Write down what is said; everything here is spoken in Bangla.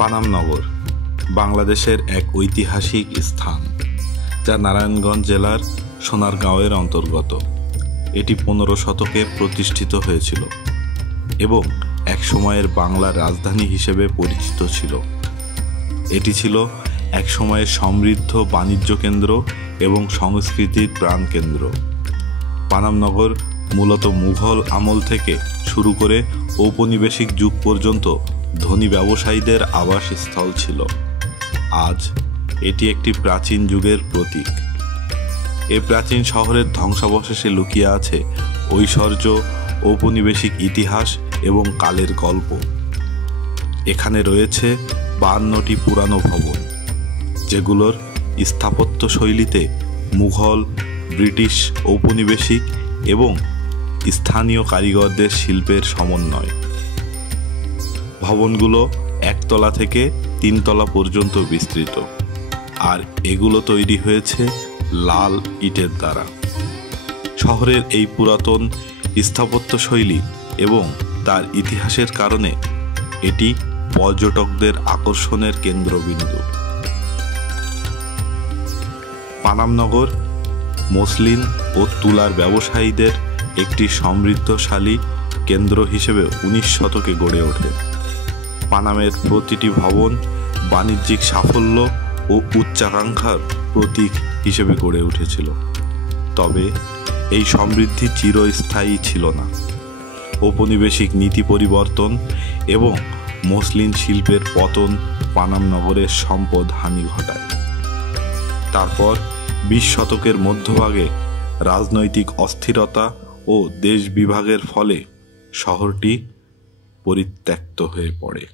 পানাম নগর বাংলাদেশের এক ঐতিহাসিক স্থান, যা নারায়ণগঞ্জ জেলার সোনারগাঁওয়ের অন্তর্গত। এটি 15 শতকে প্রতিষ্ঠিত হয়েছিল এবং এক সময়ের বাংলার রাজধানী হিসেবে পরিচিত ছিল। এটি ছিল এক সময়ের সমৃদ্ধ বাণিজ্য কেন্দ্র এবং সংস্কৃতির প্রাণকেন্দ্র। পানাম নগর মূলত মুঘল আমল থেকে শুরু করে ঔপনিবেশিক যুগ পর্যন্ত ধনী ব্যবসায়ীদের আবাসস্থল ছিল। আজ এটি একটি প্রাচীন যুগের প্রতীক। এই প্রাচীন শহরের ধ্বংসাবশেষে লুকিয়ে আছে ঐশ্বর্য, ঔপনিবেশিক ইতিহাস এবং কালের গল্প। এখানে রয়েছে 52টি পুরানো ভবন, যেগুলোর স্থাপত্য শৈলীতে মুঘল, ব্রিটিশ, ঔপনিবেশিক এবং স্থানীয় কারিগরদের শিল্পের সমন্বয়। ভবনগুলো 1 তলা থেকে 3 তলা পর্যন্ত বিস্তৃত, আর এগুলো তৈরি হয়েছে লাল ইটের দ্বারা। শহরের এই পুরাতন স্থাপত্য শৈলী এবং তার ইতিহাসের কারণে এটি পর্যটকদের আকর্ষণের কেন্দ্রবিন্দু। পানাম নগর মসলিন ও তুলার ব্যবসায়ীদের একটি সমৃদ্ধশালী কেন্দ্র হিসেবে 19 শতকে গড়ে ওঠে। পানামের প্রতিটি ভবন বাণিজ্যিক সাফল্য ও উচ্চাকাঙ্ক্ষার প্রতীক হিসেবে গড়ে উঠেছিল। তবে এই সমৃদ্ধি চিরস্থায়ী ছিল না। ঔপনিবেশিক নীতি পরিবর্তন এবং মসলিন শিল্পের পতন পানাম নগরের সম্পদ হানি ঘটায়। তারপর 20 শতকের মধ্যভাগে রাজনৈতিক অস্থিরতা ও দেশ বিভাগের ফলে শহরটি পরিত্যক্ত হয়ে পড়ে।